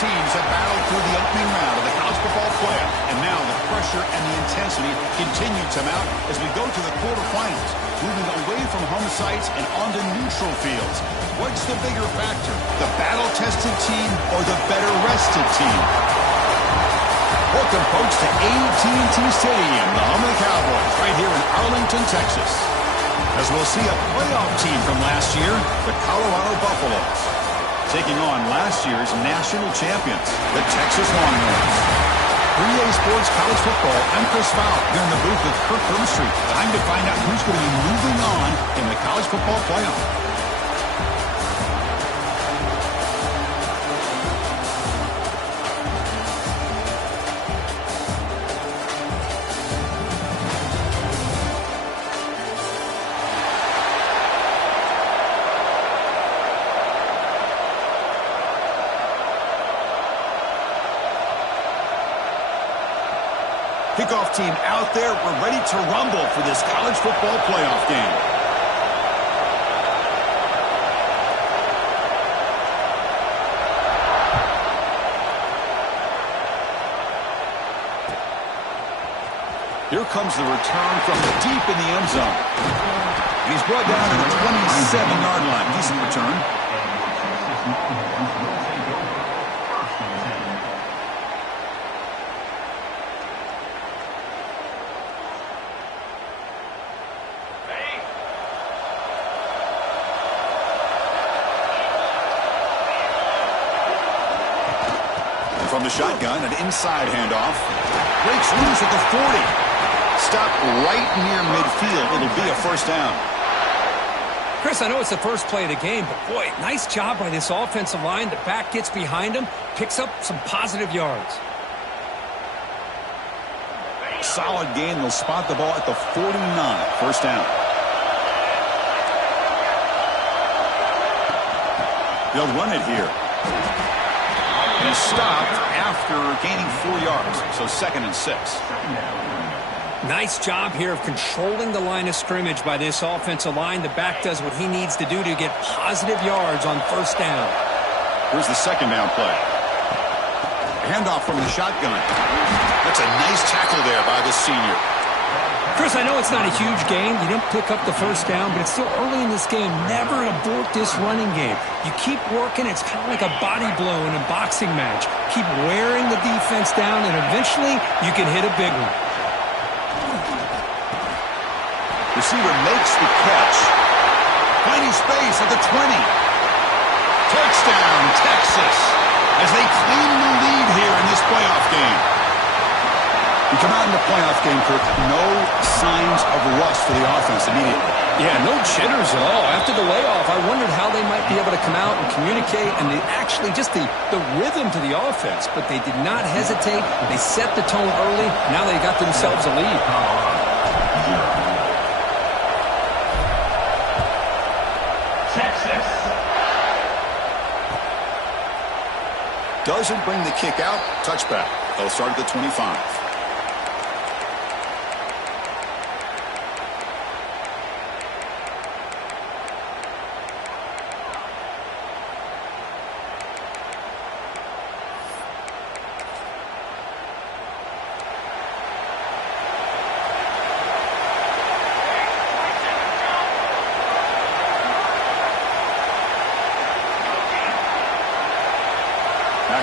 teams have battled through the opening round of the college football playoff, and now the pressure and the intensity continue to mount as we go to the quarterfinals, moving away from home sites and onto neutral fields. What's the bigger factor, the battle-tested team or the better-rested team? Welcome, folks, to AT&T Stadium, the home of the Cowboys, right here in Arlington, Texas. As we'll see a playoff team from last year, the Colorado Buffaloes, taking on last year's national champions, the Texas Longhorns. 3A Sports College Football, I'm Chris Fowler, here in the booth with Kirk Herbstreit. Time to find out who's going to be moving on in the college football playoff. Kickoff team out there. We're ready to rumble for this college football playoff game. Here comes the return from deep in the end zone. And he's brought down to the 27-yard line. Decent return. From the shotgun, an inside handoff. Breaks loose at the 40. Stop right near midfield. It'll be a first down. Chris, I know it's the first play of the game, but boy, nice job by this offensive line. The back gets behind him, picks up some positive yards. Solid gain. They'll spot the ball at the 49. First down. They'll run it here. He stopped after gaining 4 yards, so 2nd and 6. Nice job here of controlling the line of scrimmage by this offensive line. The back does what he needs to do to get positive yards on first down. Here's the second down play. Handoff from the shotgun. That's a nice tackle there by the senior. Chris, I know it's not a huge game. You didn't pick up the first down, but it's still early in this game. Never abort this running game. You keep working. It's kind of like a body blow in a boxing match. Keep wearing the defense down, and eventually you can hit a big one. Receiver makes the catch. Finding space at the 20. Touchdown, Texas, as they claim the lead here in this playoff game. You come out in the playoff game, Kirk, no signs of rust for the offense immediately. Yeah, no jitters at all. After the layoff, I wondered how they might be able to come out and communicate and actually just the rhythm to the offense. But they did not hesitate. They set the tone early. Now they got themselves a lead. Texas doesn't bring the kick out. Touchback. They'll start at the 25.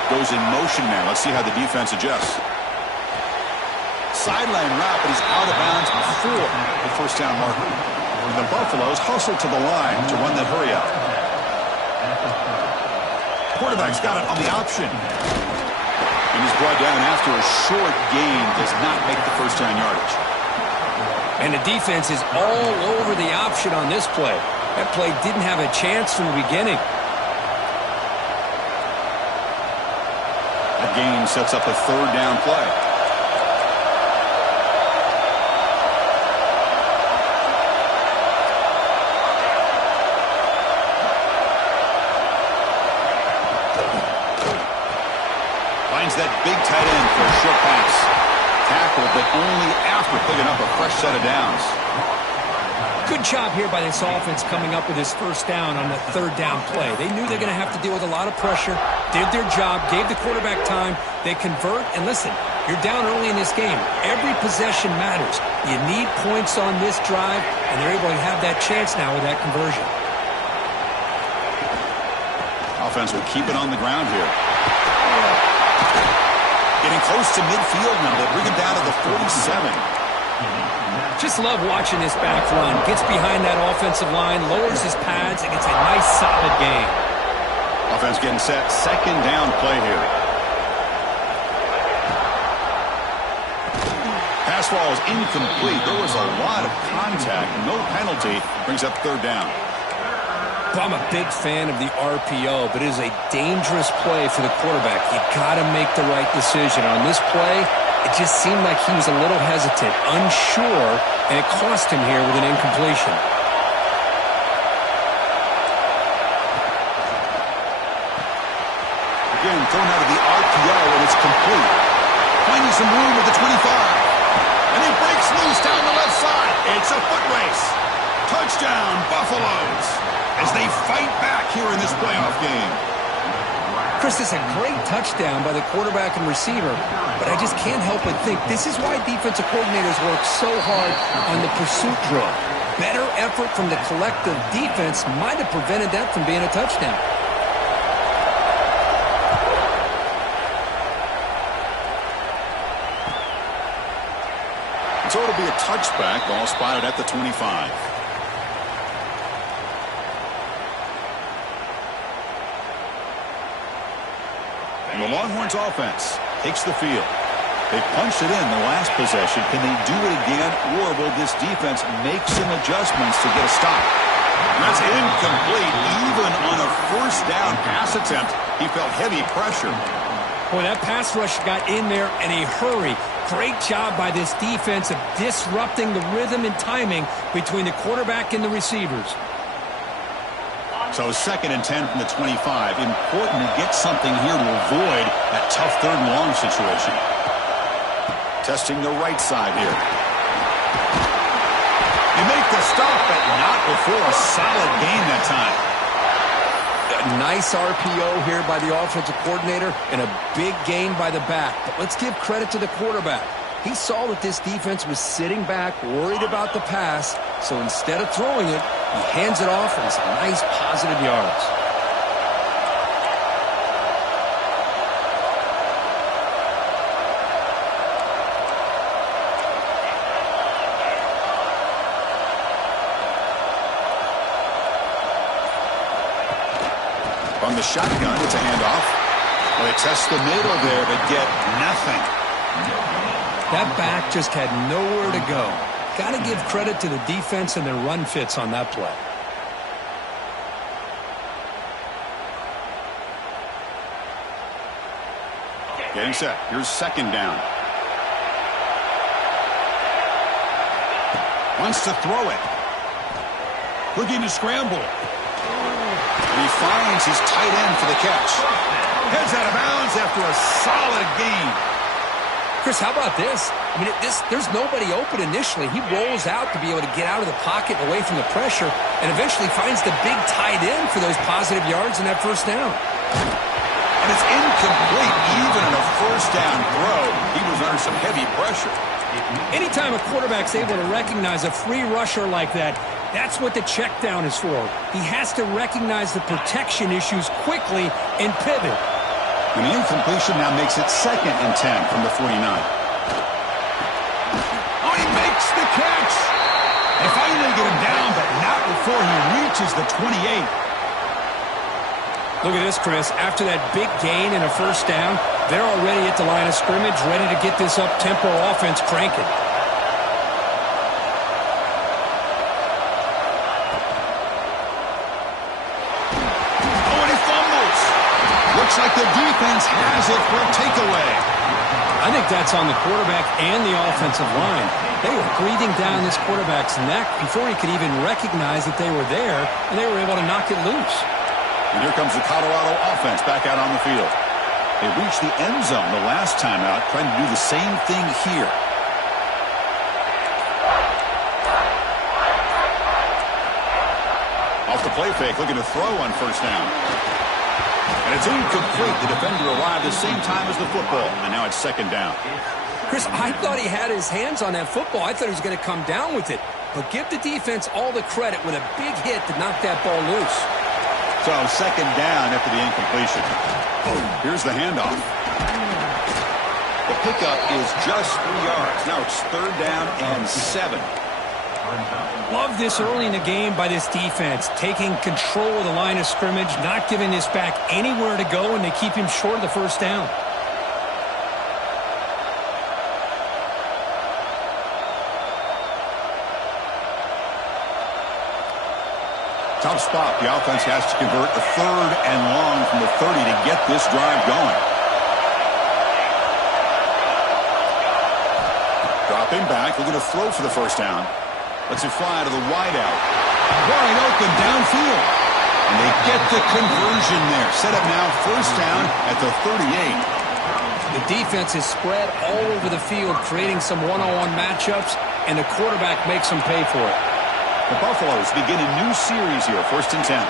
Goes in motion now. Let's see how the defense adjusts. Sideline route, but he's out of bounds before the first down marker. And the Buffaloes hustle to the line to run that hurry out. Quarterback's got it on the option. And he's brought down after a short gain. Does not make the first down yardage. And the defense is all over the option on this play. That play didn't have a chance from the beginning. That gain sets up a third down play. Finds that big tight end for a short pass. Tackled, but only after picking up a fresh set of downs. Good job here by this offense coming up with his first down on the third down play. They knew they're going to have to deal with a lot of pressure, did their job, gave the quarterback time. They convert, and listen, you're down early in this game. Every possession matters. You need points on this drive, and they're able to have that chance now with that conversion. Offense will keep it on the ground here. Getting close to midfield now. They'll bring it down to the 47. Just love watching this back run. Gets behind that offensive line, lowers his pads, and gets a nice solid gain. Offense getting set. Second down play here. Pass ball is incomplete. There was a lot of contact. No penalty. Brings up third down. I'm a big fan of the RPO, but it is a dangerous play for the quarterback. You got to make the right decision. On this play, it just seemed like he was a little hesitant, unsure, and it cost him here with an incompletion. Again, thrown out of the RPO, and it's complete. Finding some room at the 25. And he breaks loose down the left side. It's a foot race. Touchdown, Buffaloes, as they fight back here in this playoff game. Chris, it's a great touchdown by the quarterback and receiver, but I just can't help but think this is why defensive coordinators work so hard on the pursuit drill. Better effort from the collective defense might have prevented that from being a touchdown. So it'll be a touchback, ball spotted at the 25. And the Longhorns offense takes the field. They punched it in the last possession. Can they do it again, or will this defense make some adjustments to get a stop? That's incomplete. Even on a first down pass attempt, he felt heavy pressure. Boy, that pass rush got in there in a hurry. Great job by this defense of disrupting the rhythm and timing between the quarterback and the receivers. So 2nd and 10 from the 25. Important to get something here to avoid that tough third and long situation. Testing the right side here. They make the stop, but not before a solid gain that time. A nice RPO here by the offensive coordinator and a big gain by the back. But let's give credit to the quarterback. He saw that this defense was sitting back, worried about the pass, so instead of throwing it, he hands it off and some nice positive yards. From the shotgun, it's a handoff. Well, they test the middle there, but get nothing. That back just had nowhere to go. Got to give credit to the defense and their run fits on that play. Getting set. Here's second down. Wants to throw it. Looking to scramble. And he finds his tight end for the catch. Heads out of bounds after a solid gain. Chris, how about this? I mean, there's nobody open initially. He rolls out to be able to get out of the pocket and away from the pressure and eventually finds the big tight end for those positive yards in that first down. And it's incomplete. Even in a first down throw, he was under some heavy pressure. Anytime a quarterback's able to recognize a free rusher like that, that's what the check down is for. He has to recognize the protection issues quickly and pivot. And the incompletion now makes it 2nd and 10 from the 49. Oh, he makes the catch. They finally get him down, but not before he reaches the 28. Look at this, Chris. After that big gain and a first down, they're already at the line of scrimmage, ready to get this up-tempo offense cranking. Looks like the defense has it for a takeaway. I think that's on the quarterback and the offensive line. They were breathing down this quarterback's neck before he could even recognize that they were there, and they were able to knock it loose. And here comes the Colorado offense back out on the field. They reached the end zone the last time out, trying to do the same thing here. Off the play fake, looking to throw on first down. And it's incomplete. The defender arrived the same time as the football, and now it's second down. Chris, I thought he had his hands on that football. I thought he was going to come down with it. But give the defense all the credit with a big hit to knock that ball loose. So second down after the incompletion. Here's the handoff. The pickup is just 3 yards. Now it's third down and 7. Love this early in the game by this defense, taking control of the line of scrimmage, not giving this back anywhere to go, and they keep him short of the first down. Tough spot. The offense has to convert a third and long from the 30 to get this drive going. Dropping back, looking to throw for the first down. Lets it fly to the wideout. Wide open downfield. And they get the conversion there. Set up now, first down at the 38. The defense is spread all over the field, creating some one-on-one matchups, and the quarterback makes them pay for it. The Buffaloes begin a new series here, first and 10.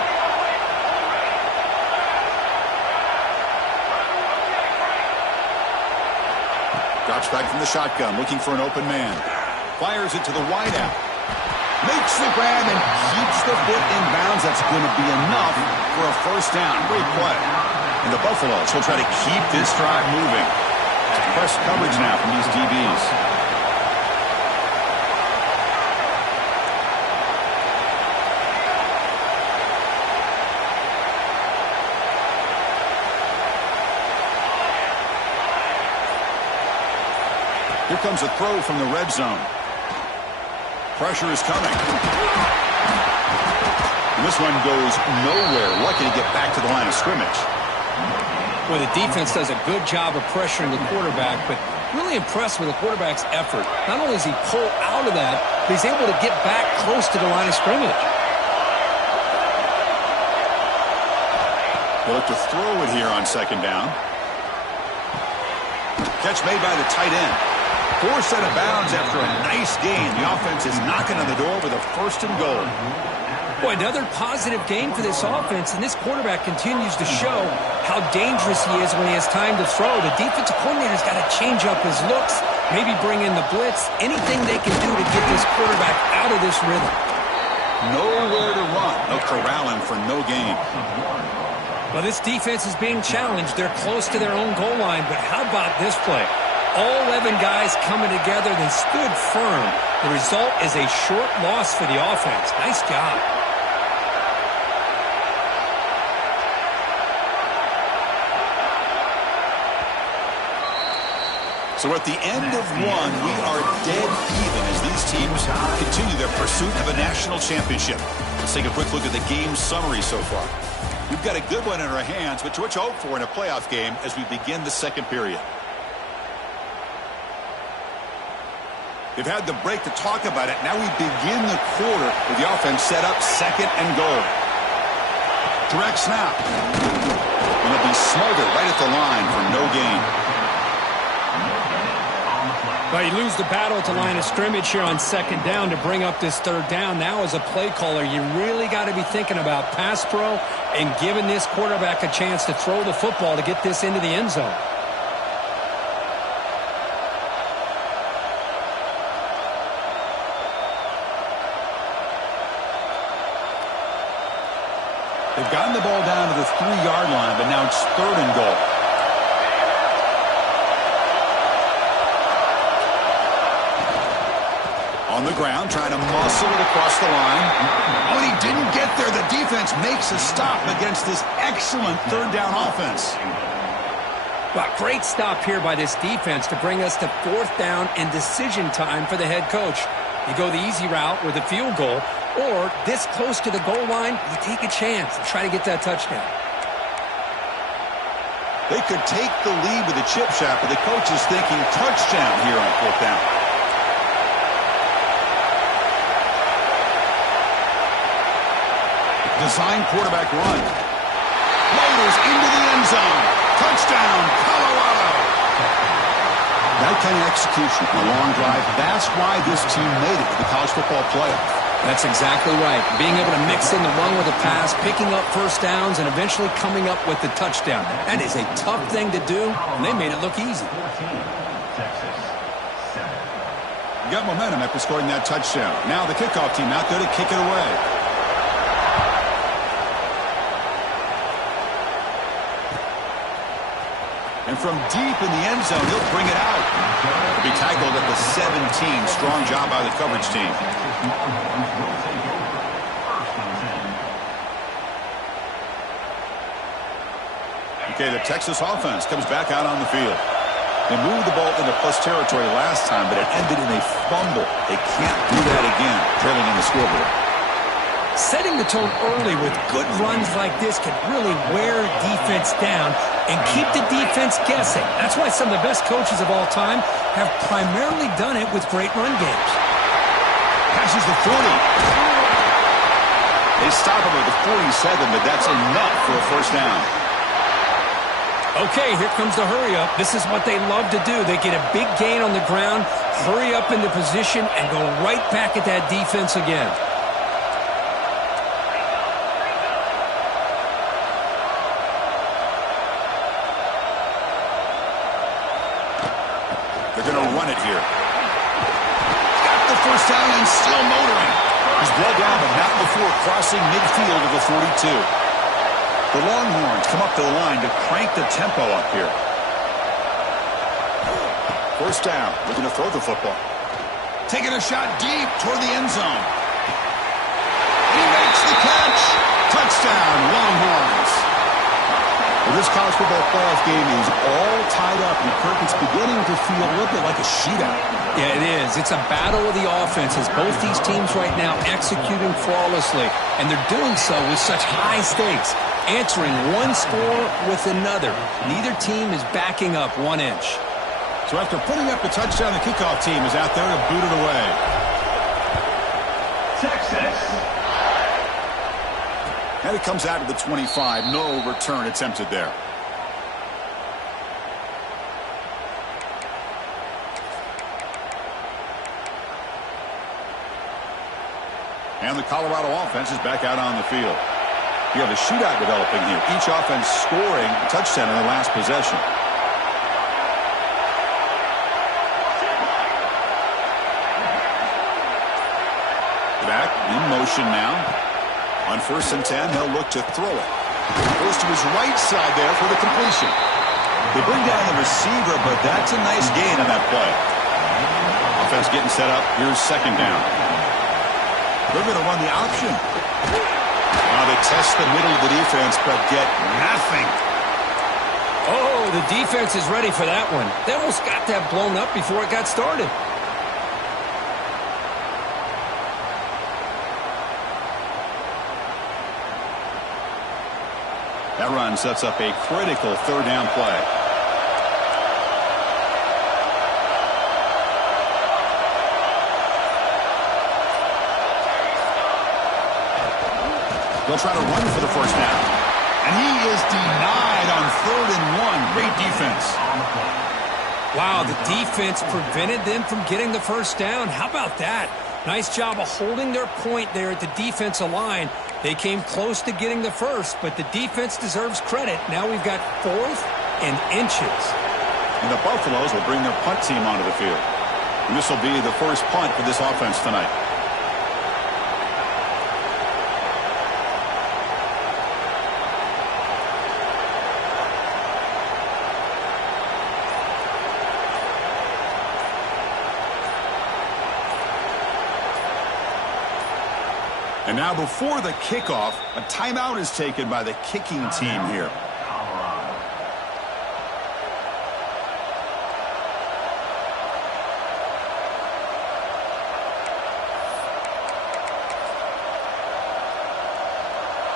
Drops back from the shotgun, looking for an open man. Fires it to the wideout. Makes the grab and keeps the foot in bounds. That's going to be enough for a first down. Great play. And the Buffaloes will try to keep this drive moving. Press coverage now from these DBs. Here comes a throw from the red zone. Pressure is coming. And this one goes nowhere. Lucky to get back to the line of scrimmage. Well, the defense does a good job of pressuring the quarterback, but really impressed with the quarterback's effort. Not only does he pull out of that, but he's able to get back close to the line of scrimmage. They'll look to throw it here on second down. Catch made by the tight end. Forced out of bounds after a nice gain. The offense is knocking on the door with a first and goal. Boy, another positive game for this offense, and this quarterback continues to show how dangerous he is when he has time to throw. The defensive coordinator's got to change up his looks, maybe bring in the blitz, anything they can do to get this quarterback out of this rhythm. Nowhere to run. They'll corral him for no gain. Well, this defense is being challenged. They're close to their own goal line, but how about this play? All 11 guys coming together. They stood firm. The result is a short loss for the offense. Nice job. So at the end of one, we are dead even as these teams continue their pursuit of a national championship. Let's take a quick look at the game summary so far. We've got a good one in our hands, but what you hope for in a playoff game as we begin the second period. They've had the break to talk about it. Now we begin the quarter with the offense set up second and goal. Direct snap. And it'll be smothered right at the line for no gain. Well, you lose the battle at the line of scrimmage here on second down to bring up this third down. Now as a play caller, you really got to be thinking about pass pro and giving this quarterback a chance to throw the football to get this into the end zone. They've gotten the ball down to the 3-yard line, but now it's third and goal. On the ground, trying to muscle it across the line. Oh, he didn't get there. The defense makes a stop against this excellent third down offense. Well, great stop here by this defense to bring us to fourth down and decision time for the head coach. You go the easy route with a field goal, or this close to the goal line, you take a chance and try to get that touchdown. They could take the lead with a chip shot, but the coach is thinking touchdown here on fourth down. Design quarterback run. Floaters into the end zone. Touchdown, Colorado. That kind of execution, a long drive, that's why this team made it to the college football playoff. That's exactly right. Being able to mix in the run with a pass, picking up first downs, and eventually coming up with the touchdown. That is a tough thing to do, and they made it look easy. You got momentum after scoring that touchdown. Now the kickoff team out there to kick it away. And from deep in the end zone, he'll bring it out. He'll be tackled at the 17. Strong job by the coverage team. Okay, the Texas offense comes back out on the field. They moved the ball into plus territory last time, but it ended in a fumble. They can't do that again, trailing in the scoreboard. Setting the tone early with good runs like this can really wear defense down and keep the defense guessing. That's why some of the best coaches of all time have primarily done it with great run games. Passes the 40. They stop him at the 47, but that's enough for a first down. Okay, here comes the hurry up. This is what they love to do. They get a big gain on the ground, hurry up into position, and go right back at that defense again. They're going to run it here. Got the first down and still motoring. He's brought down, but not before crossing midfield of the 42. The Longhorns come up to the line to crank the tempo up here. First down, looking to throw the football. Taking a shot deep toward the end zone. He makes the catch. Touchdown, Longhorns. Well, this college football playoff game is all tied up, and Kirk, it's beginning to feel a little bit like a shootout. Yeah, it is. It's a battle of the offenses. Both these teams right now executing flawlessly, and they're doing so with such high stakes. Answering one score with another. Neither team is backing up 1 inch. So after putting up the touchdown, the kickoff team is out there to boot it away. Texas. And it comes out of the 25. No return attempted there. And the Colorado offense is back out on the field. You have a shootout developing here. Each offense scoring a touchdown in their last possession. Back in motion now. On 1st and 10, they'll look to throw it. Goes to his right side there for the completion. They bring down the receiver, but that's a nice gain on that play. Offense getting set up. Here's 2nd down. They're going to run the option. They test the middle of the defense, but get nothing. Oh, the defense is ready for that one. They almost got that blown up before it got started. That run sets up a critical 3rd down play. They'll try to run for the first down. And he is denied on 3rd and 1. Great defense. Wow, the defense prevented them from getting the first down. How about that? Nice job of holding their point there at the defensive line. They came close to getting the first, but the defense deserves credit. Now we've got 4th and inches. And the Buffaloes will bring their punt team onto the field. And this will be the first punt for this offense tonight. And now before the kickoff, a timeout is taken by the kicking team here.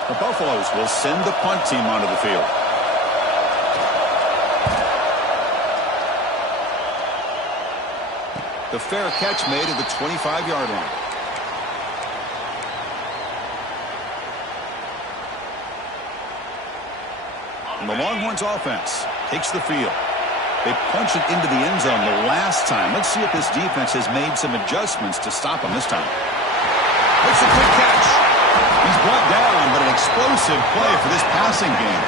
The Buffaloes will send the punt team onto the field. The fair catch made at the 25-yard line. And the Longhorns offense takes the field. They punch it into the end zone the last time. Let's see if this defense has made some adjustments to stop them this time. Makes a quick catch. He's brought down, but an explosive play for this passing game.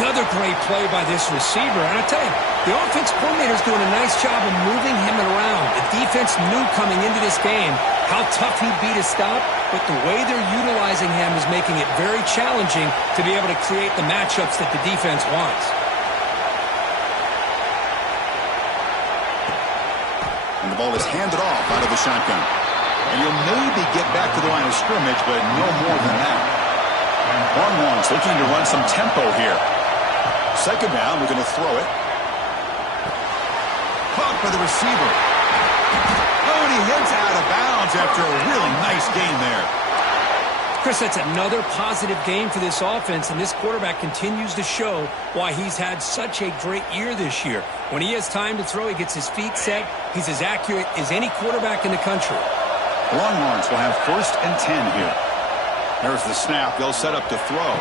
Another great play by this receiver. And I tell you, the offense coordinator is doing a nice job of moving him around. The defense knew coming into this game how tough he'd be to stop, but the way they're utilizing him is making it very challenging to be able to create the matchups that the defense wants. And the ball is handed off out of the shotgun. And he'll maybe get back to the line of scrimmage, but no more than that. Longhorns looking to run some tempo here. Second down, we're going to throw it. Caught by the receiver. Oh, and he heads out of bounds after a really nice gain there. Chris, that's another positive game for this offense, and this quarterback continues to show why he's had such a great year this year. When he has time to throw, he gets his feet set. He's as accurate as any quarterback in the country. The Longhorns will have 1st and 10 here. There's the snap. They'll set up to throw.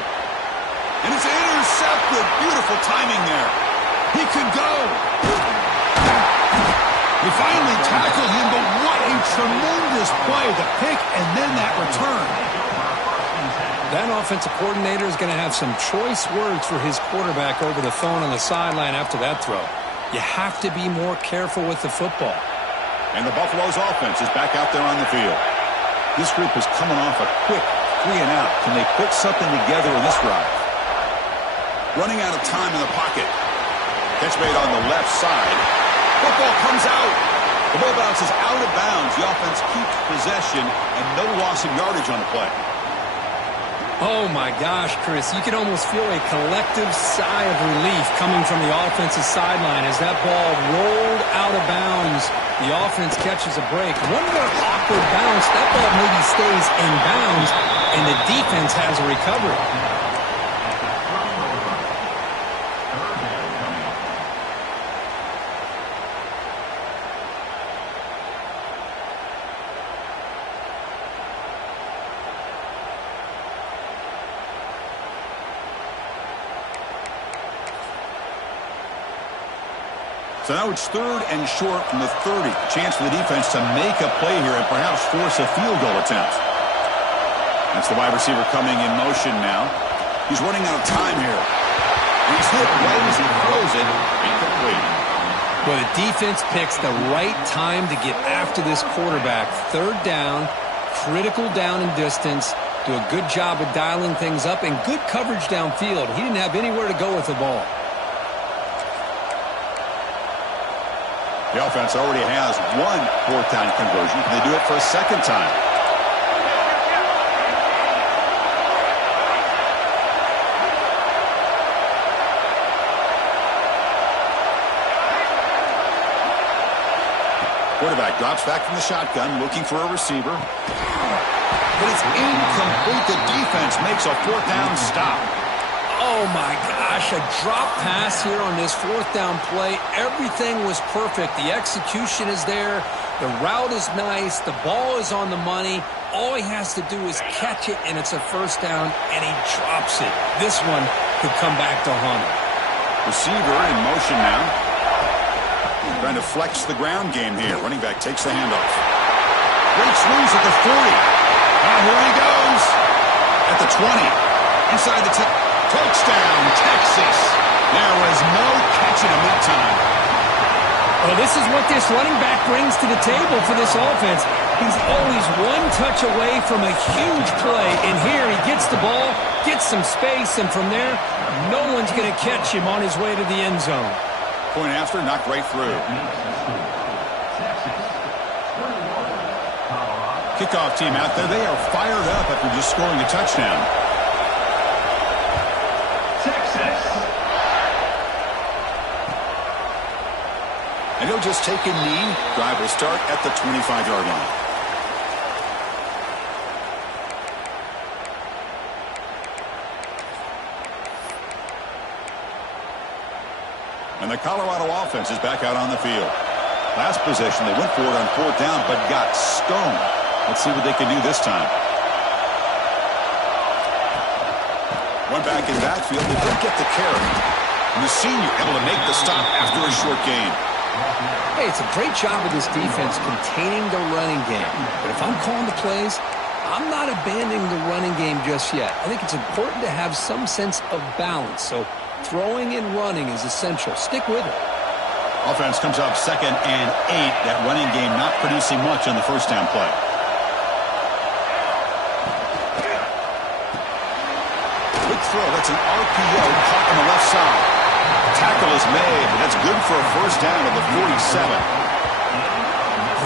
And it's intercepted. Beautiful timing there. He could go. They finally tackled him, but what a tremendous play. The pick and then that return. That offensive coordinator is going to have some choice words for his quarterback over the phone on the sideline after that throw. You have to be more careful with the football. And the Buffalo's offense is back out there on the field. This group is coming off a quick 3-and-out. Can they put something together in this drive? Running out of time in the pocket. Catch made on the left side. Football comes out. The ball bounces out of bounds. The offense keeps possession and no loss of yardage on the play. Oh, my gosh, Chris. You can almost feel a collective sigh of relief coming from the offensive sideline as that ball rolled out of bounds. The offense catches a break. One more awkward bounce. That ball maybe stays in bounds, and the defense has a recovery. So now it's 3rd and short from the 30. Chance for the defense to make a play here and perhaps force a field goal attempt. That's the wide receiver coming in motion now. He's running out of time here. He's hit right as he throws it. Incomplete. Well, the defense picks the right time to get after this quarterback. 3rd down, critical down and distance. Do a good job of dialing things up and good coverage downfield. He didn't have anywhere to go with the ball. The offense already has 1 4th down conversion. Can they do it for a 2nd time? Quarterback drops back from the shotgun, looking for a receiver. But it's incomplete. The defense makes a 4th down stop. Oh, my gosh, a drop pass here on this 4th down play. Everything was perfect. The execution is there. The route is nice. The ball is on the money. All he has to do is catch it, and it's a 1st down, and he drops it. This one could come back to haunt him. Receiver in motion now. Trying to flex the ground game here. Running back takes the handoff. Great swings at the 40. And here he goes. At the 20. Inside the 10. Touchdown, Texas. There was no catching him that time. Well, this is what this running back brings to the table for this offense. He's always 1 touch away from a huge play. And here he gets the ball, gets some space, and from there, no one's going to catch him on his way to the end zone. Point after, knocked right through. Kickoff team out there. They are fired up after just scoring a touchdown. And he'll just take a knee. Drive will start at the 25-yard line. And the Colorado offense is back out on the field. Last possession, they went for it on 4th down, but got stoned. Let's see what they can do this time. One back in backfield, they didn't get the carry. And the senior able to make the stop after a short gain. Hey, it's a great job of this defense containing the running game. But if I'm calling the plays, I'm not abandoning the running game just yet. I think it's important to have some sense of balance. So throwing and running is essential. Stick with it. Offense comes up 2nd and 8. That running game not producing much on the first down play. Quick throw. That's an RPO caught on the left side. Tackle is made, but that's good for a first down at the 47.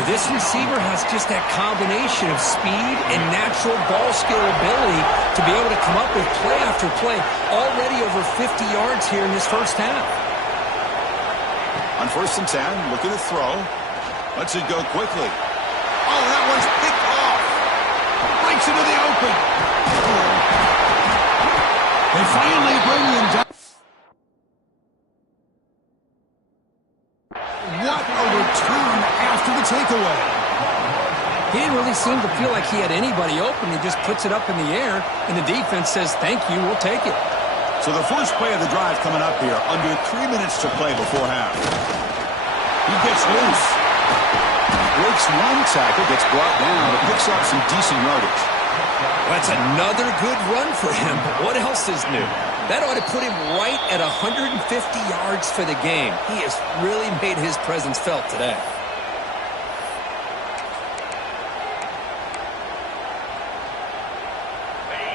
This receiver has just that combination of speed and natural ball skill ability to be able to come up with play after play. Already over 50 yards here in this first half. On 1st and 10, looking to throw. Lets it go quickly. Oh, that one's picked off. Breaks into the open. They finally bring him down. What a return after the takeaway. He didn't really seem to feel like he had anybody open. He just puts it up in the air, and the defense says, thank you, we'll take it. So the first play of the drive coming up here, under 3 minutes to play before half. He gets loose. Breaks one tackle, gets brought down, but picks up some decent yardage. That's another good run for him, but what else is new? That ought to put him right at 150 yards for the game. He has really made his presence felt today.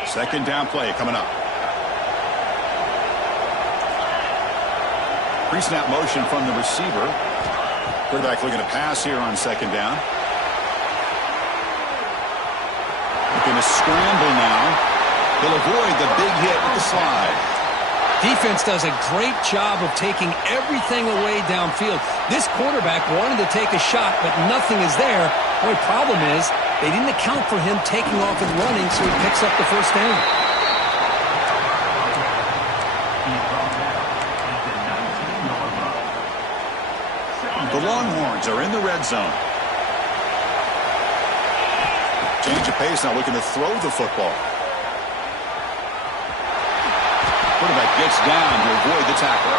Second down play coming up. Pre-snap motion from the receiver. Quarterback looking to pass here on 2nd down. Looking to scramble now. He'll avoid the big hit with the slide. Defense does a great job of taking everything away downfield. This quarterback wanted to take a shot, but nothing is there. The only problem is they didn't account for him taking off and running, so he picks up the first down. The Longhorns are in the red zone. Change of pace now, looking to throw the football. Quarterback gets down to avoid the tackle.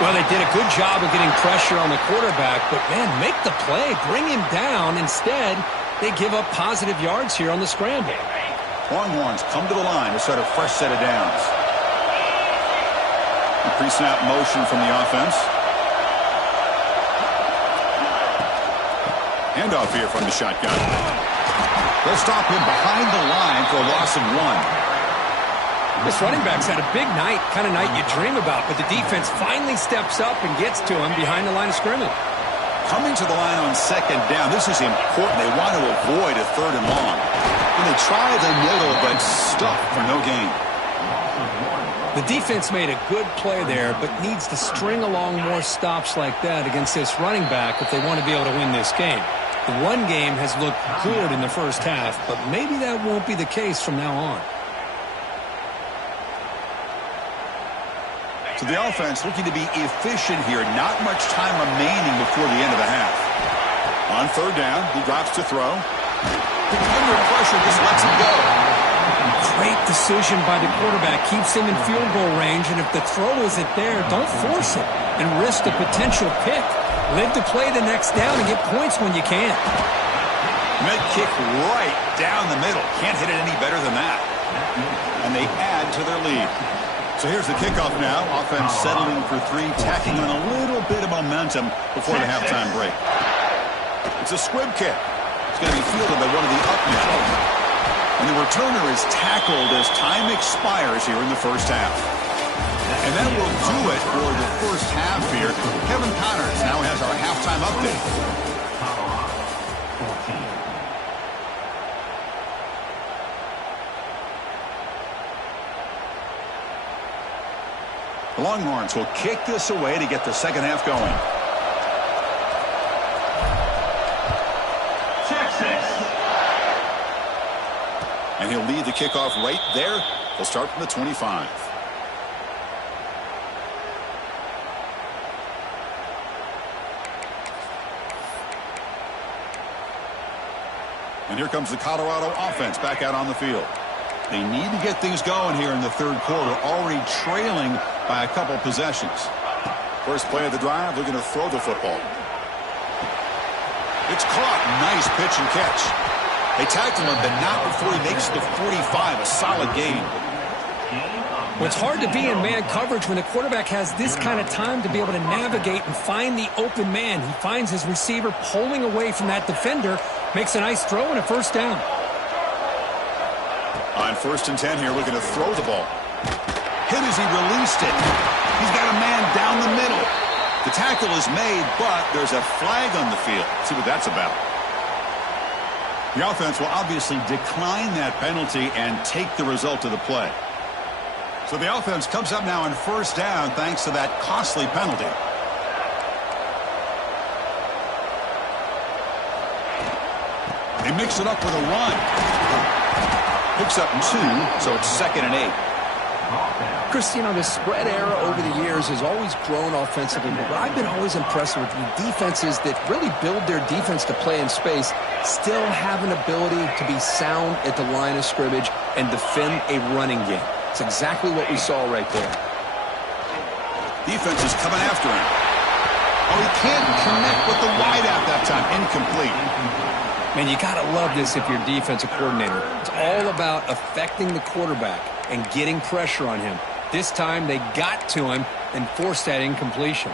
Well, they did a good job of getting pressure on the quarterback, but, man, make the play. Bring him down. Instead, they give up positive yards here on the scramble. Longhorns come to the line to start a fresh set of downs. A pre-snap motion from the offense. Handoff here from the shotgun. They'll stop him behind the line for a loss of 1. This running back's had a big night, kind of night you dream about, but the defense finally steps up and gets to him behind the line of scrimmage. Coming to the line on 2nd down, this is important. They want to avoid a 3rd and long. And they try the middle, but stuck for no gain. The defense made a good play there, but needs to string along more stops like that against this running back if they want to be able to win this game. The run game has looked good in the first half, but maybe that won't be the case from now on. So the offense looking to be efficient here. Not much time remaining before the end of the half. On 3rd down, he drops to throw. Under pressure, just lets him go. Great decision by the quarterback. Keeps him in field goal range, and if the throw isn't there, don't force it and risk a potential pick. Live to play the next down and get points when you can. Mid kick right down the middle. Can't hit it any better than that. And they add to their lead. So here's the kickoff now. Offense settling for 3, tacking on a little bit of momentum before the halftime break. It's a squib kick. It's going to be fielded by one of the up men. And the returner is tackled as time expires here in the first half. And that will do it for the first half here. Kevin Connors now has our halftime update. The Longhorns will kick this away to get the second half going. Texas. And he'll lead the kickoff right there. He'll start from the 25. And here comes the Colorado offense back out on the field. They need to get things going here in the third quarter, already trailing by a couple possessions. First play of the drive, looking to throw the football. It's caught. Nice pitch and catch. They tackle him, but not before he makes the 45. A solid gain. Well, it's hard to be in man coverage when the quarterback has this kind of time to be able to navigate and find the open man. He finds his receiver pulling away from that defender, makes a nice throw and a first down. On 1st and 10 here, looking to throw the ball. Hit as he released it. He's got a man down the middle. The tackle is made, but there's a flag on the field. Let's see what that's about. The offense will obviously decline that penalty and take the result of the play. So the offense comes up now on 1st down thanks to that costly penalty. They mix it up with a run. Picks up 2, so it's 2nd and 8. Chris, you know, the spread era over the years has always grown offensively, but I've been always impressed with defenses that really build their defense to play in space, still have an ability to be sound at the line of scrimmage and defend a running game. It's exactly what we saw right there. Defense is coming after him. Oh, he can't connect with the wideout that time. Incomplete. Man, you got to love this if you're a defensive coordinator. It's all about affecting the quarterback and getting pressure on him. This time they got to him and forced that incompletion.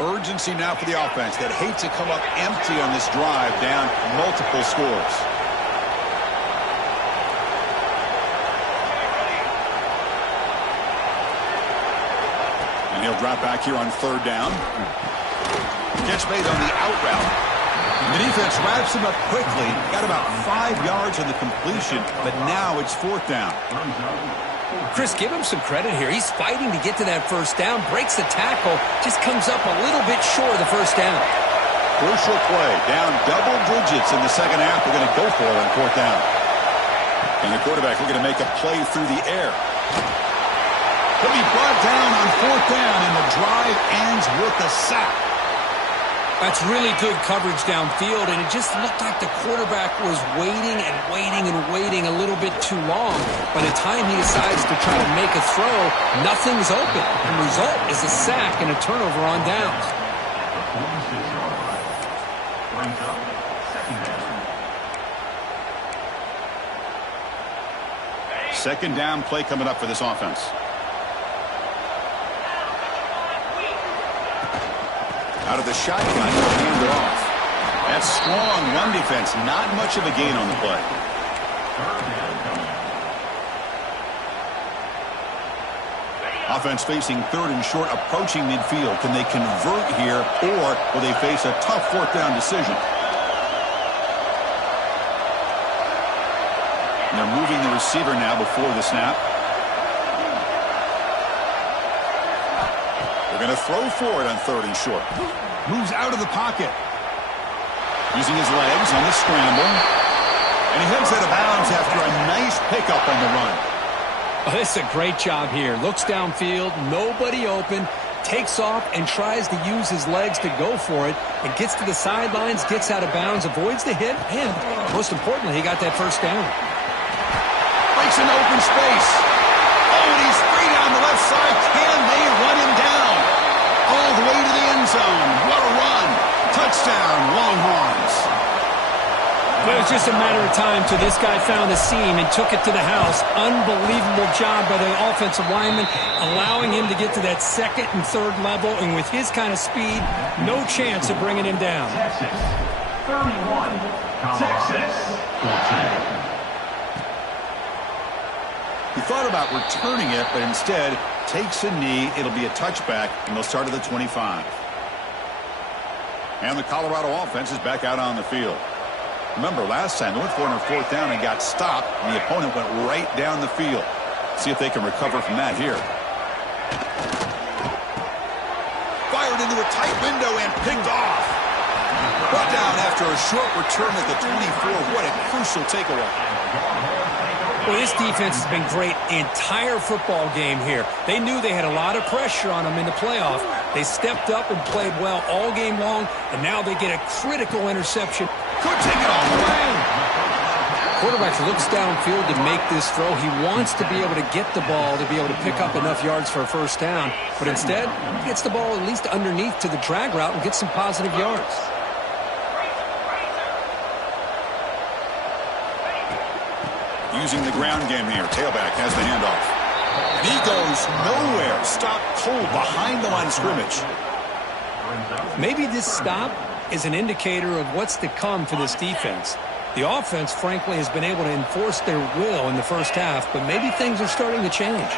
Urgency now for the offense that hate to come up empty on this drive, down multiple scores. And he'll drop back here on 3rd down. Catch made on the out route. The defense wraps him up quickly. Got about 5 yards on the completion, but now it's 4th down. Chris, give him some credit here. He's fighting to get to that 1st down, breaks the tackle, just comes up a little bit short of the 1st down. Crucial play, down double digits in the 2nd half. They're going to go for it on 4th down. And the quarterback looking to make a play through the air. He'll be brought down on 4th down, and the drive ends with a sack. That's really good coverage downfield, and it just looked like the quarterback was waiting and waiting and waiting a little bit too long. By the time he decides to try to make a throw, nothing's open. The result is a sack and a turnover on downs. Second down play coming up for this offense. Out of the shotgun, he'll hand it off. That's strong run defense. Not much of a gain on the play. Offense facing 3rd and short, approaching midfield. Can they convert here, or will they face a tough 4th down decision? And they're moving the receiver now before the snap. Going to throw for it on 3rd and short. Moves out of the pocket. Using his legs on the scramble. And he heads out of bounds after a nice pickup on the run. Oh, this is a great job here. Looks downfield, nobody open, takes off and tries to use his legs to go for it. And gets to the sidelines, gets out of bounds, avoids the hit, and most importantly, he got that 1st down. Breaks an open space. Oh, and he's free down the left side. Can they run him down? All the way to the end zone. What a run. Touchdown, Longhorns. But it was just a matter of time till this guy found a seam and took it to the house. Unbelievable job by the offensive lineman, allowing him to get to that 2nd and 3rd level. And with his kind of speed, no chance of bringing him down. Texas, 31. Texas, 14. He thought about returning it, but instead takes a knee. It'll be a touchback, and they'll start at the 25. And the Colorado offense is back out on the field. Remember, last time they went for it on 4th down and got stopped, and the opponent went right down the field. See if they can recover from that here. Fired into a tight window and picked off. Brought down after a short return at the 24. What a crucial takeaway. Well, this defense has been great the entire football game here. They knew they had a lot of pressure on them in the playoff. They stepped up and played well all game long, and now they get a critical interception Could take it all the way. Quarterback looks downfield to make this throw. He wants to be able to get the ball to be able to pick up enough yards for a first down. But instead, he gets the ball at least underneath to the drag route and gets some positive yards. Using the ground game here. Tailback has the handoff. And he goes nowhere. Stop cold behind the line of scrimmage. Maybe this stop is an indicator of what's to come for this defense. The offense, frankly, has been able to enforce their will in the first half, but maybe things are starting to change.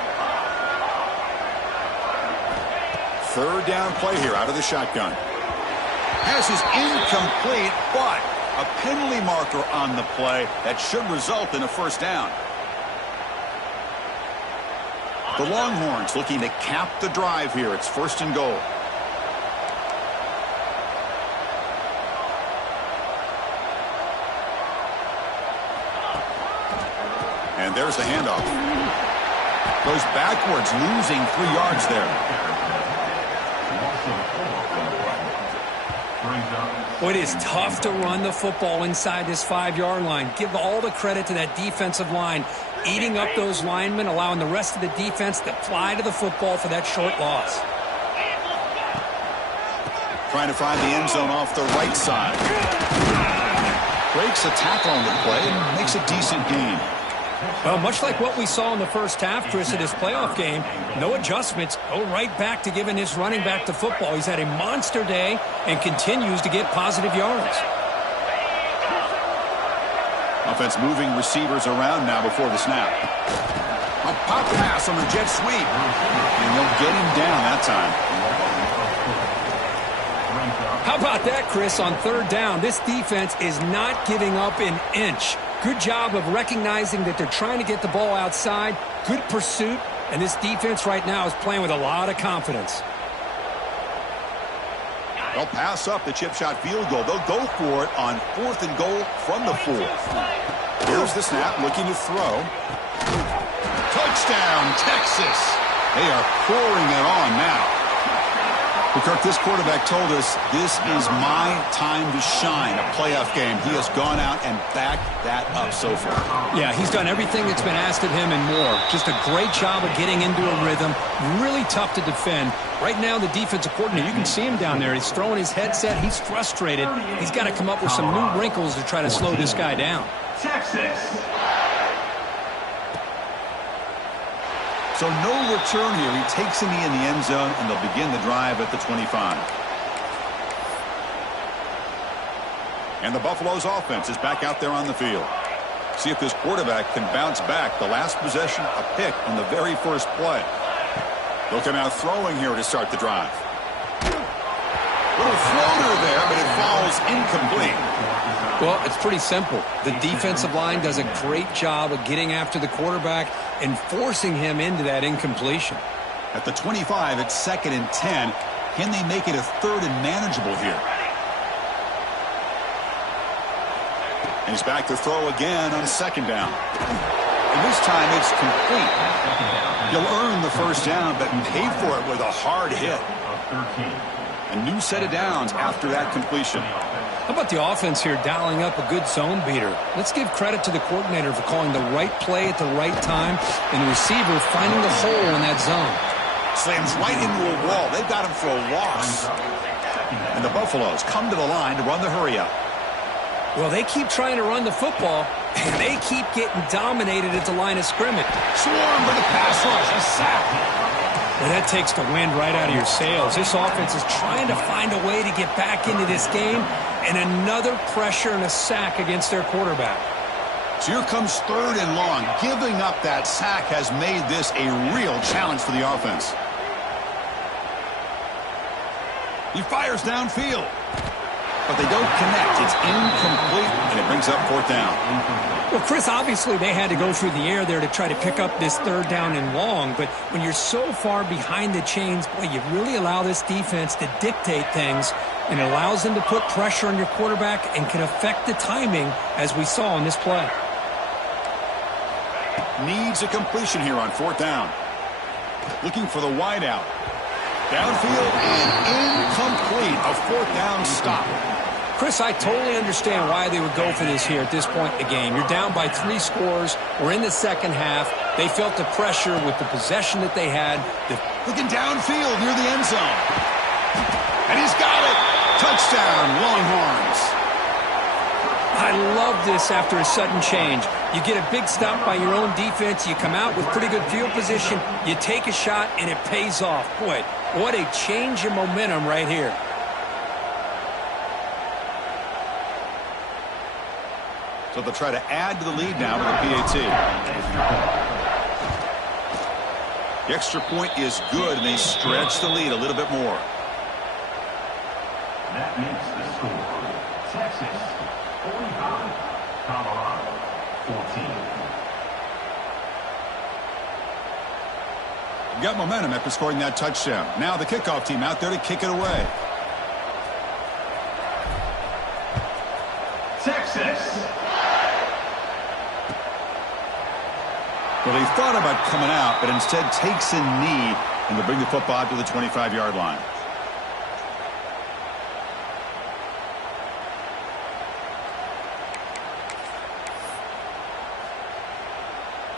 Third down play here out of the shotgun. Pass is incomplete, but a penalty marker on the play that should result in a first down. The Longhorns looking to cap the drive here. It's first and goal. And there's the handoff. Goes backwards, losing 3 yards there. Well, it is tough to run the football inside this 5-yard line. Give all the credit to that defensive line, eating up those linemen, allowing the rest of the defense to fly to the football for that short loss. Trying to find the end zone off the right side. Breaks a tackle on the play and makes a decent gain. Well, much like what we saw in the first half, Chris, of this playoff game, no adjustments, go right back to giving his running back the football. He's had a monster day and continues to get positive yards. Offense moving receivers around now before the snap. A pop pass on the jet sweep. And they'll get him down that time. How about that, Chris, on third down? This defense is not giving up an inch. Good job of recognizing that they're trying to get the ball outside. Good pursuit. And this defense right now is playing with a lot of confidence. They'll pass up the chip shot field goal. They'll go for it on 4th and goal from the 4. Here's the snap, looking to throw. Touchdown, Texas. They are pouring it on now. But Kirk, this quarterback told us this is my time to shine, a playoff game. He has gone out and backed that up so far. Yeah, he's done everything that's been asked of him and more. Just a great job of getting into a rhythm. Really tough to defend. Right now, the defensive coordinator, you can see him down there. He's throwing his headset. He's frustrated. He's got to come up with some new wrinkles to try to slow this guy down. Texas. So no return here. He takes in the end zone, and they'll begin the drive at the 25. And the Buffalo's offense is back out there on the field. See if this quarterback can bounce back. The last possession, a pick on the very first play. They'll come out throwing here to start the drive. Little floater there, but it falls incomplete. Well, it's pretty simple. The defensive line does a great job of getting after the quarterback and forcing him into that incompletion. At the 25, it's 2nd and 10. Can they make it a 3rd and manageable here? And he's back to throw again on 2nd down. And this time it's complete. You'll earn the first down, but pay for it with a hard hit. A new set of downs after that completion. How about the offense here dialing up a good zone beater? Let's give credit to the coordinator for calling the right play at the right time and the receiver finding the hole in that zone. Slams right into a wall. They've got him for a loss. And the Buffaloes come to the line to run the hurry-up. Well, they keep trying to run the football, and they keep getting dominated at the line of scrimmage. Swarm for the pass rush. A sack. Well, that takes the wind right out of your sails. This offense is trying to find a way to get back into this game, and another pressure and a sack against their quarterback. So here comes 3rd and long. Giving up that sack has made this a real challenge for the offense. He fires downfield, but they don't connect. It's incomplete, and it brings up 4th down. Well, Chris, obviously they had to go through the air there to try to pick up this 3rd down and long, but when you're so far behind the chains, boy, you really allow this defense to dictate things, and it allows them to put pressure on your quarterback and can affect the timing, as we saw in this play. Needs a completion here on 4th down. Looking for the wideout. Downfield and incomplete. A 4th down stop. Chris, I totally understand why they would go for this here at this point in the game. You're down by 3 scores. We're in the second half. They felt the pressure with the possession that they had. Looking downfield near the end zone. And he's got it. Touchdown, Longhorns. I love this after a sudden change. You get a big stop by your own defense. You come out with pretty good field position. You take a shot, and it pays off. Boy, what a change in momentum right here. So they'll try to add to the lead now with the PAT. The extra point is good, and they stretch the lead a little bit more. That makes the score Texas 45, Colorado 14. Got momentum after scoring that touchdown. Now the kickoff team out there to kick it away. Texas. Well, he thought about coming out, but instead takes a knee and will bring the football out to the 25-yard line.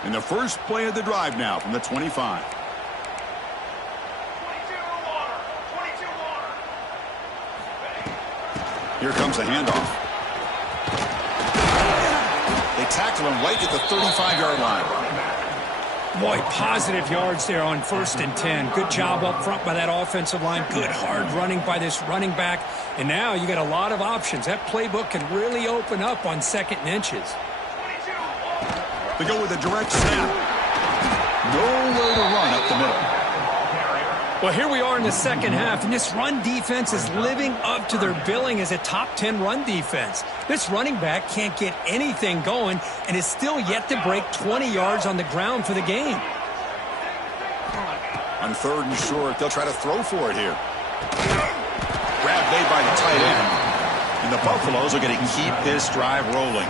In the first play of the drive now from the 25. 22 water. 22 water. Here comes the handoff. They tackle him right at the 35-yard line. Boy, positive yards there on 1st and 10. Good job up front by that offensive line. Good hard running by this running back. And now you got a lot of options. That playbook can really open up on 2nd and inches. They go with a direct snap. Nowhere to run up the middle. Well, here we are in the second half, and this run defense is living up to their billing as a top 10 run defense. This running back can't get anything going and is still yet to break 20 yards on the ground for the game. On 3rd and short, they'll try to throw for it here. Grab made by the tight end. And the Buffaloes are going to keep this drive rolling.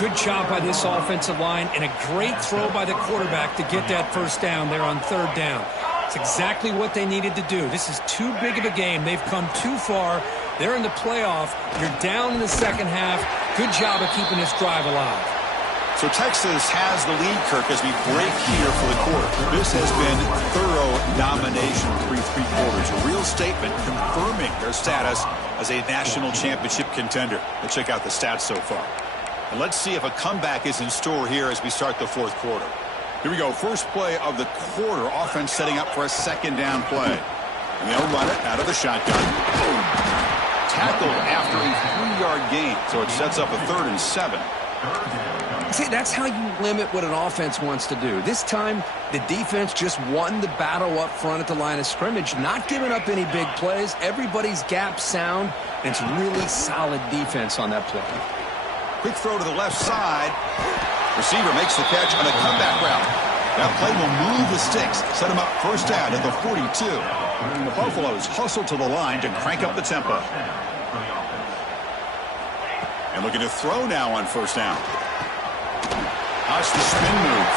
Good job by this offensive line and a great throw by the quarterback to get that first down there on 3rd down. It's exactly what they needed to do. This is too big of a game. They've come too far. They're in the playoff. You're down in the second half. Good job of keeping this drive alive. So Texas has the lead, Kirk, as we break here for the quarter. This has been thorough domination through 3 quarters. A real statement confirming their status as a national championship contender. Let's check out the stats so far. And let's see if a comeback is in store here as we start the 4th quarter. Here we go. First play of the quarter. Offense setting up for a 2nd down play. And they'll run it out of the shotgun. Boom. Tackled after a 3-yard gain. So it sets up a 3rd and 7. See, that's how you limit what an offense wants to do. This time, the defense just won the battle up front at the line of scrimmage, not giving up any big plays. Everybody's gap sound, and it's really solid defense on that play. Quick throw to the left side. Receiver makes the catch on a comeback route. That play will move the sticks, set him up first down at the 42. And the Buffaloes hustle to the line to crank up the tempo. And looking to throw now on first down. How's the spin move?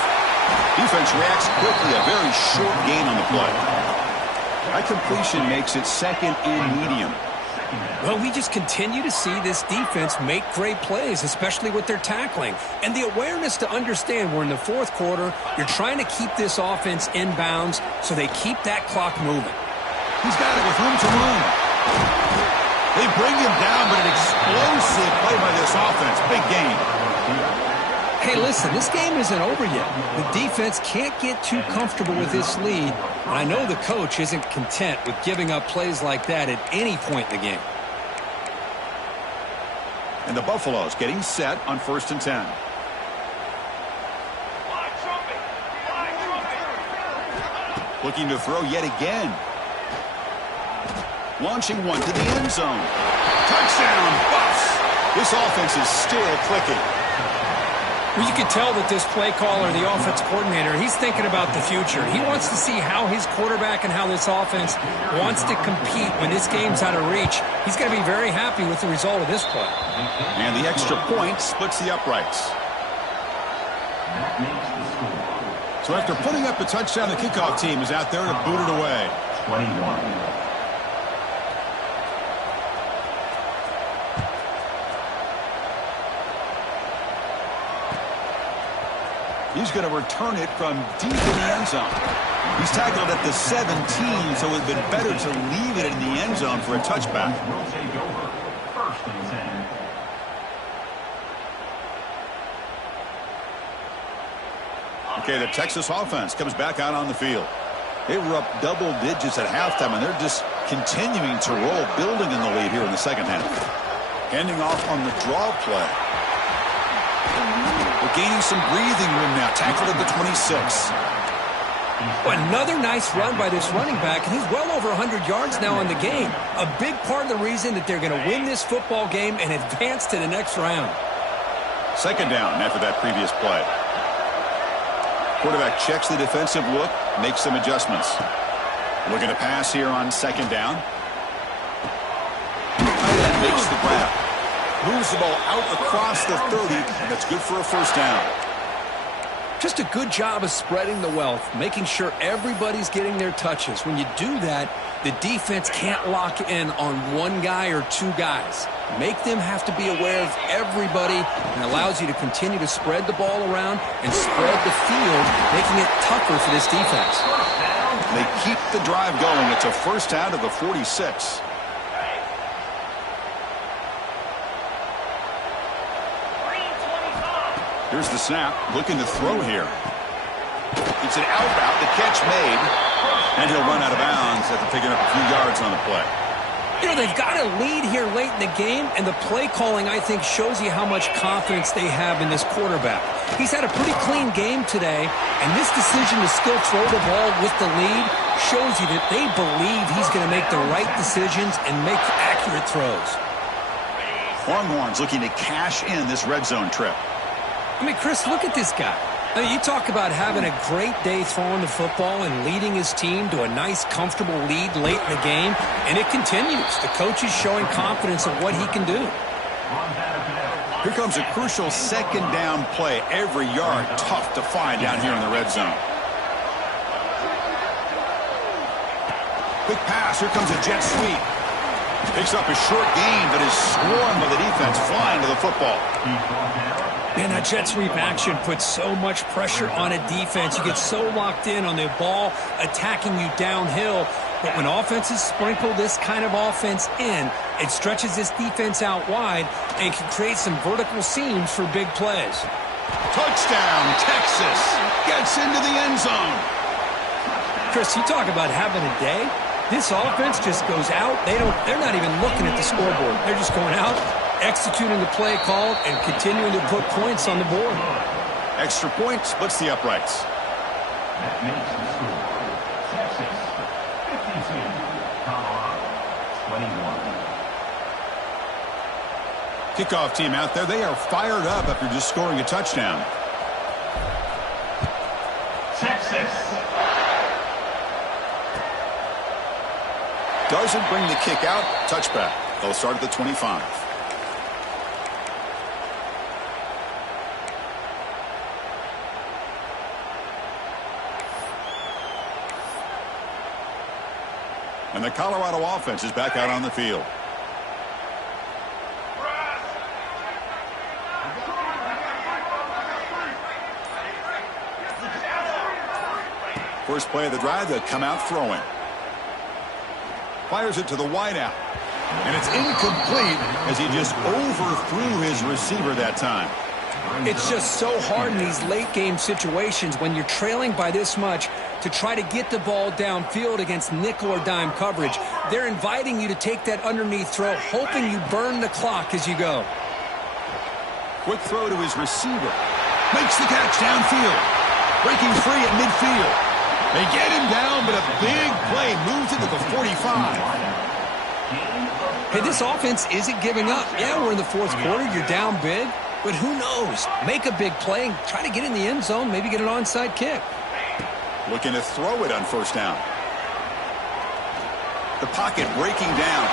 Defense reacts quickly. A very short gain on the play. That completion makes it 2nd and medium. Well, we just continue to see this defense make great plays, especially with their tackling. And the awareness to understand we're in the 4th quarter, you're trying to keep this offense in bounds so they keep that clock moving. He's got it with room to run. They bring him down, but an explosive play by this offense. Big gain. Hey, listen, this game isn't over yet. The defense can't get too comfortable with this lead. And I know the coach isn't content with giving up plays like that at any point in the game. And the Buffaloes getting set on 1st and 10. Looking to throw yet again. Launching one to the end zone. Touchdown, Buffs! This offense is still clicking. Well, you can tell that this play caller, the offense coordinator, he's thinking about the future. He wants to see how his quarterback and how this offense wants to compete when this game's out of reach. He's going to be very happy with the result of this play. And the extra point splits the uprights. So after putting up the touchdown, the kickoff team is out there to boot it away. 21. He's going to return it from deep in the end zone. He's tackled at the 17, so it would have been better to leave it in the end zone for a touchback. Will take over. First and 10. Okay, the Texas offense comes back out on the field. They were up double digits at halftime, and they're just continuing to roll, building in the lead here in the second half. Handing off on the draw play. They're gaining some breathing room now. Tackled at the 26. Another nice run by this running back, and he's well over 100 yards now in the game. A big part of the reason that they're going to win this football game and advance to the next round. Second down after that previous play. Quarterback checks the defensive look, makes some adjustments. Looking to pass here on second down. Tight end makes the grab. Moves the ball out across the 30, and that's good for a first down. Just a good job of spreading the wealth, making sure everybody's getting their touches. When you do that, the defense can't lock in on one guy or two guys. Make them have to be aware of everybody, and allows you to continue to spread the ball around and spread the field, making it tougher for this defense. They keep the drive going. It's a first down to the 46. Here's the snap, looking to throw here. It's an out route, the catch made, and he'll run out of bounds after picking up a few yards on the play. You know, they've got a lead here late in the game, and the play calling, I think, shows you how much confidence they have in this quarterback. He's had a pretty clean game today, and this decision to still throw the ball with the lead shows you that they believe he's going to make the right decisions and make accurate throws. Longhorns looking to cash in this red zone trip. I mean, Chris, look at this guy. I mean, you talk about having a great day throwing the football and leading his team to a nice, comfortable lead late in the game, and it continues. The coach is showing confidence of what he can do. Here comes a crucial second down play. Every yard tough to find down here in the red zone. Quick pass. Here comes a jet sweep. Picks up a short gain, but is swarmed by the defense flying to the football. Man, that jet sweep action puts so much pressure on a defense. You get so locked in on the ball attacking you downhill. But when offenses sprinkle this kind of offense in, it stretches this defense out wide and can create some vertical seams for big plays. Touchdown, Texas. Gets into the end zone. Chris, you talk about having a day. This offense just goes out. They're not even looking at the scoreboard. They're just going out, executing the play called, and continuing to put points on the board. Extra point splits the uprights. That makes the score. Texas 52, Colorado 21. Kickoff team out there. They are fired up after just scoring a touchdown. Texas. Doesn't bring the kick out. Touchback. They'll start at the 25. And the Colorado offense is back out on the field. First play of the drive, they'll come out throwing. Fires it to the wideout. And it's incomplete as he just overthrew his receiver that time. It's just so hard in these late game situations when you're trailing by this much to try to get the ball downfield against nickel or dime coverage. They're inviting you to take that underneath throw, hoping you burn the clock as you go. Quick throw to his receiver. Makes the catch downfield. Breaking free at midfield. They get him down, but a big play moves it to the 45. Hey, this offense isn't giving up. Yeah, we're in the fourth quarter. You're down big. But who knows? Make a big play and try to get in the end zone, maybe get an onside kick. Looking to throw it on first down. The pocket breaking down.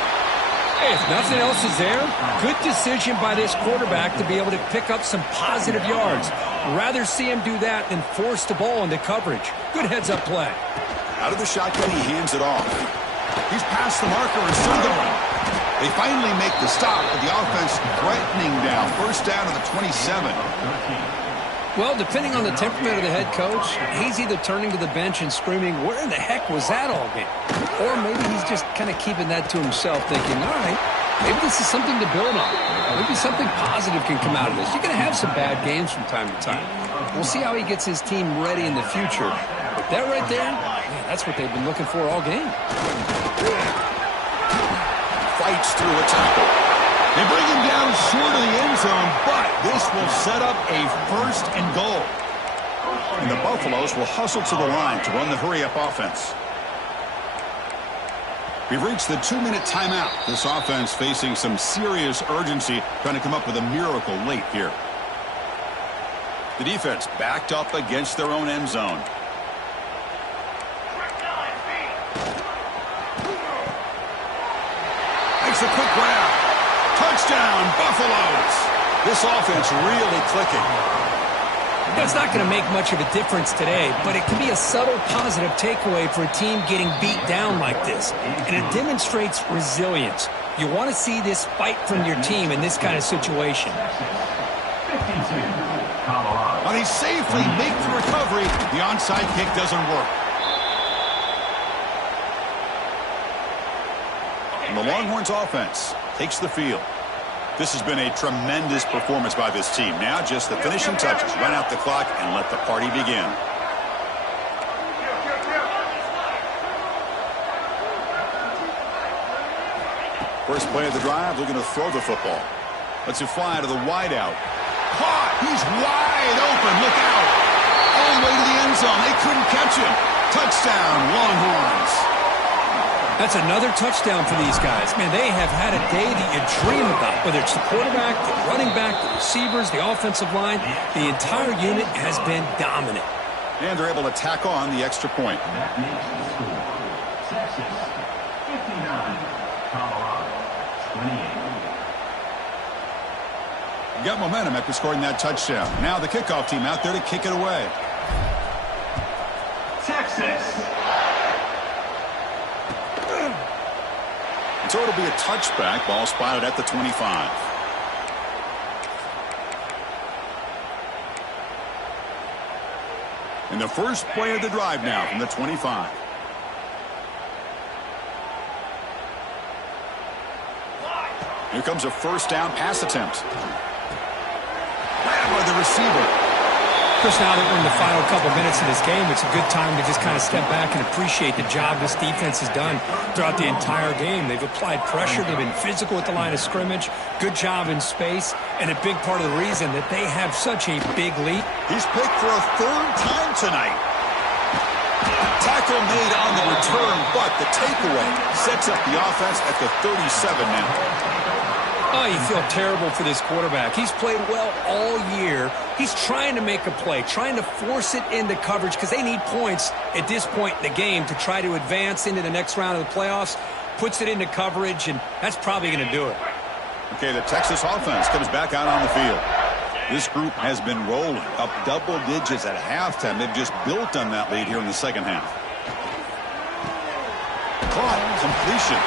Hey, if nothing else is there, good decision by this quarterback to be able to pick up some positive yards. Rather see him do that than force the ball into coverage. Good heads-up play. Out of the shotgun, he hands it off. He's past the marker and still going. They finally make the stop, but the offense threatening down. First down to the 27. Well, depending on the temperament of the head coach, he's either turning to the bench and screaming, where in the heck was that all game? Or maybe he's just kind of keeping that to himself, thinking, all right, maybe this is something to build on. Maybe something positive can come out of this. You're going to have some bad games from time to time. We'll see how he gets his team ready in the future. But that right there, man, that's what they've been looking for all game. Fights through a tackle. They bring him down short of the end zone, but this will set up a 1st and goal. And the Buffaloes will hustle to the line to run the hurry-up offense. We've reached the 2-minute timeout. This offense facing some serious urgency, trying to come up with a miracle late here. The defense backed up against their own end zone. Makes a quick grab. Touchdown, Buffaloes. This offense really clicking. It's not going to make much of a difference today, but it can be a subtle positive takeaway for a team getting beat down like this. And it demonstrates resilience. You want to see this fight from your team in this kind of situation. 52, Colorado. But he safely makes the recovery. The onside kick doesn't work. And the Longhorns offense takes the field. This has been a tremendous performance by this team. Now just the finishing touches. Run out the clock and let the party begin. First play of the drive, looking to throw the football. Lets it fly to the wideout. Caught! He's wide open. Look out! All the way to the end zone. They couldn't catch him. Touchdown, Longhorns. That's another touchdown for these guys. Man, they have had a day that you dream about. Whether it's the quarterback, the running back, the receivers, the offensive line, the entire unit has been dominant. And they're able to tack on the extra point. That makes the score. Texas 59, Colorado 28. Got momentum after scoring that touchdown. Now the kickoff team out there to kick it away. Texas. So it'll be a touchback. Ball spotted at the 25. And the first play of the drive now from the 25. Here comes a first down pass attempt. Grabbed by the receiver. Chris, now that we're in the final couple minutes of this game, it's a good time to just kind of step back and appreciate the job this defense has done throughout the entire game. They've applied pressure. They've been physical at the line of scrimmage. Good job in space. And a big part of the reason that they have such a big lead. He's picked for a 3rd time tonight. Tackle made on the return, but the takeaway sets up the offense at the 37 now. Oh, you feel terrible for this quarterback. He's played well all year. He's trying to make a play, trying to force it into coverage because they need points at this point in the game to try to advance into the next round of the playoffs. Puts it into coverage, and that's probably going to do it. Okay, the Texas offense comes back out on the field. This group has been rolling up double digits at halftime. They've just built on that lead here in the second half. Caught. Completion.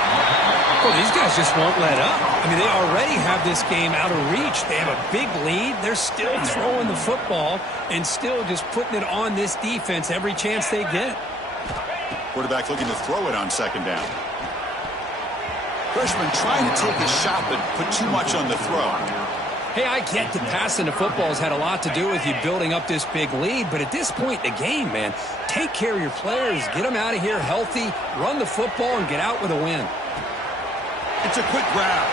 Well, these guys just won't let up. I mean, they already have this game out of reach. They have a big lead. They're still throwing the football and still just putting it on this defense every chance they get. Quarterback looking to throw it on second down. Freshman trying to take a shot but put too much on the throw. Hey, I get that passing the football has had a lot to do with you building up this big lead, but at this point in the game, man, take care of your players, get them out of here healthy, run the football, and get out with a win. It's a quick grab.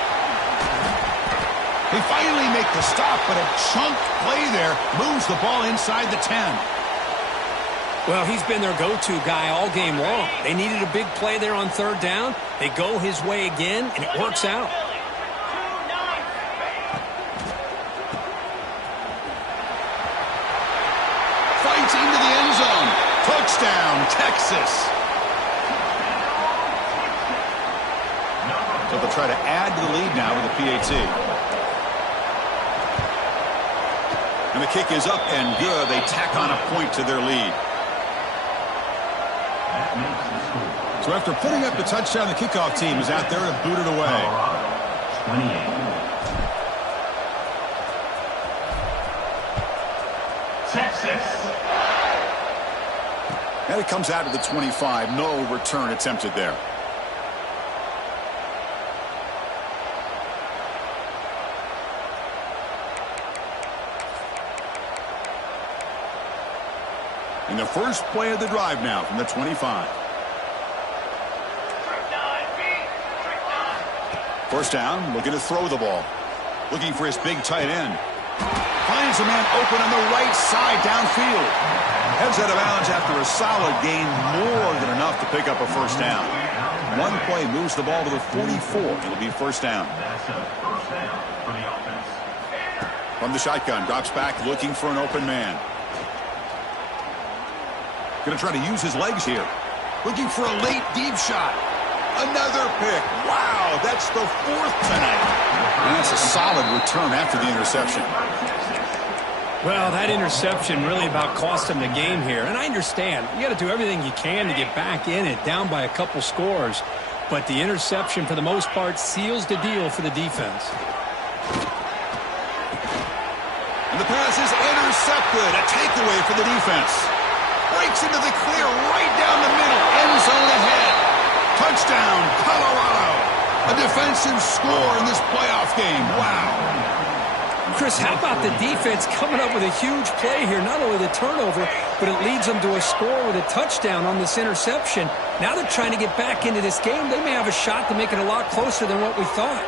They finally make the stop, but a chunk play there moves the ball inside the 10. Well, he's been their go-to guy all game long. They needed a big play there on 3rd down. They go his way again, and it works out. Fights into the end zone. Touchdown, Texas. So they'll try to add to the lead now with a PAT. And the kick is up and good. They tack on a point to their lead. So after putting up the touchdown, the kickoff team is out there to boot it away. 28. And it comes out to the 25. No return attempted there. In the first play of the drive now from the 25. First down, looking to throw the ball. Looking for his big tight end. Finds a man open on the right side downfield. Heads out of bounds after a solid gain, more than enough to pick up a first down. One play moves the ball to the 44. It'll be first down. That's a first down for the offense. From the shotgun, drops back looking for an open man. Going to try to use his legs here. Looking for a late deep shot. Another pick. Wow, that's the fourth tonight. And that's a solid return after the interception. Well, that interception really about cost him the game here. And I understand. You got to do everything you can to get back in it, down by a couple scores. But the interception, for the most part, seals the deal for the defense. And the pass is intercepted. A takeaway for the defense. Breaks into the clear right down the middle. End zone ahead. Touchdown, Colorado. A defensive score in this playoff game. Wow. Chris, how about the defense coming up with a huge play here? Not only the turnover, but it leads them to a score with a touchdown on this interception. Now they're trying to get back into this game. They may have a shot to make it a lot closer than what we thought.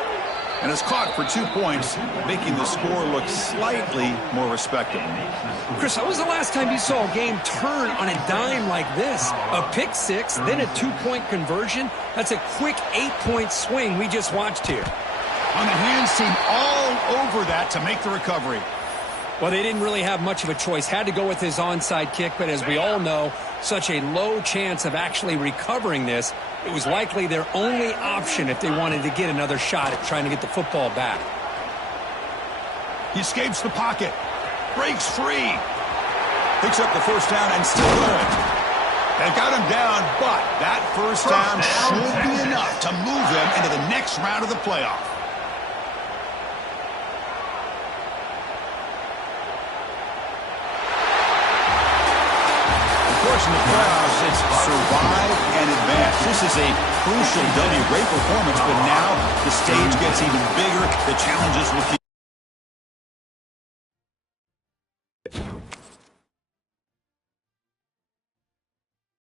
And it's caught for 2 points, making the score look slightly more respectable. Chris, when was the last time you saw a game turn on a dime like this? A pick six, then a 2-point conversion? That's a quick 8-point swing we just watched here. On the hands team all over that to make the recovery. Well, they didn't really have much of a choice. Had to go with his onside kick, but as we all know, such a low chance of actually recovering this. It was likely their only option if they wanted to get another shot at trying to get the football back. He escapes the pocket. Breaks free. Picks up the first down and still going. They got him down, but that first down should be enough to move them into the next round of the playoff. Of course, in the playoffs, it's survive and advance. This is a crucial W. Great performance, but now the stage gets even bigger. The challenges will keep.